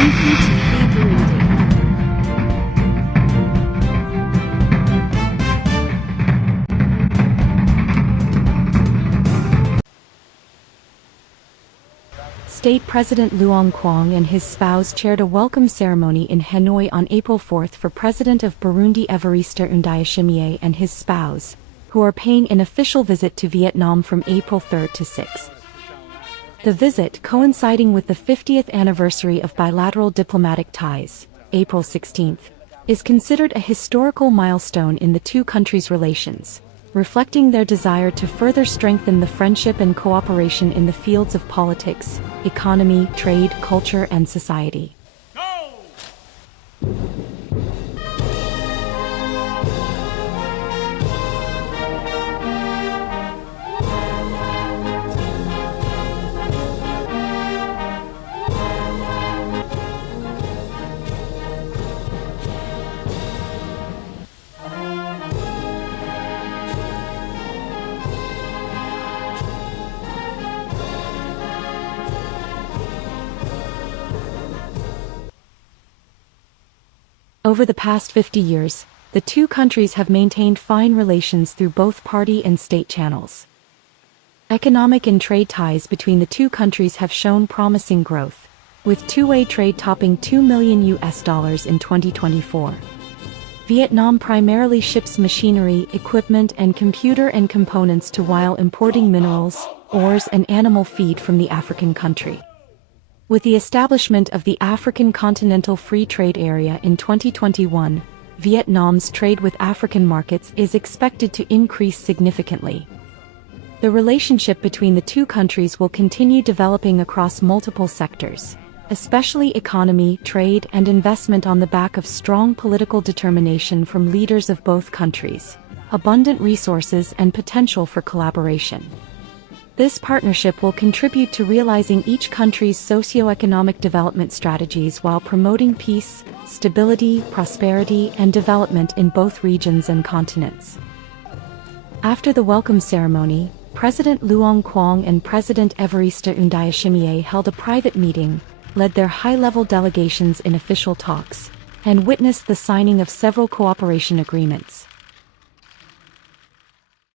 Uptvburundi. State President Luong Quang and his spouse chaired a welcome ceremony in Hanoi on April 4 for President of Burundi Evariste Ndayishimiye and his spouse, who are paying an official visit to Vietnam from April 3 to 6. The visit, coinciding with the 50th anniversary of bilateral diplomatic ties, April 16, is considered a historical milestone in the two countries' relations, reflecting their desire to further strengthen the friendship and cooperation in the fields of politics, economy, trade, culture, and society. Over the past 50 years, the two countries have maintained fine relations through both party and state channels. Economic and trade ties between the two countries have shown promising growth, with two-way trade topping $2 million in 2024. Vietnam primarily ships machinery, equipment, and computer and components to while importing minerals, ores, and animal feed from the African country. With the establishment of the African Continental Free Trade Area in 2021, Vietnam's trade with African markets is expected to increase significantly. The relationship between the two countries will continue developing across multiple sectors, especially economy, trade, and investment on the back of strong political determination from leaders of both countries, abundant resources, and potential for collaboration. This partnership will contribute to realizing each country's socio-economic development strategies while promoting peace, stability, prosperity, and development in both regions and continents. After the welcome ceremony, President Luong Quang and President Evariste Ndayishimiye held a private meeting, led their high-level delegations in official talks, and witnessed the signing of several cooperation agreements.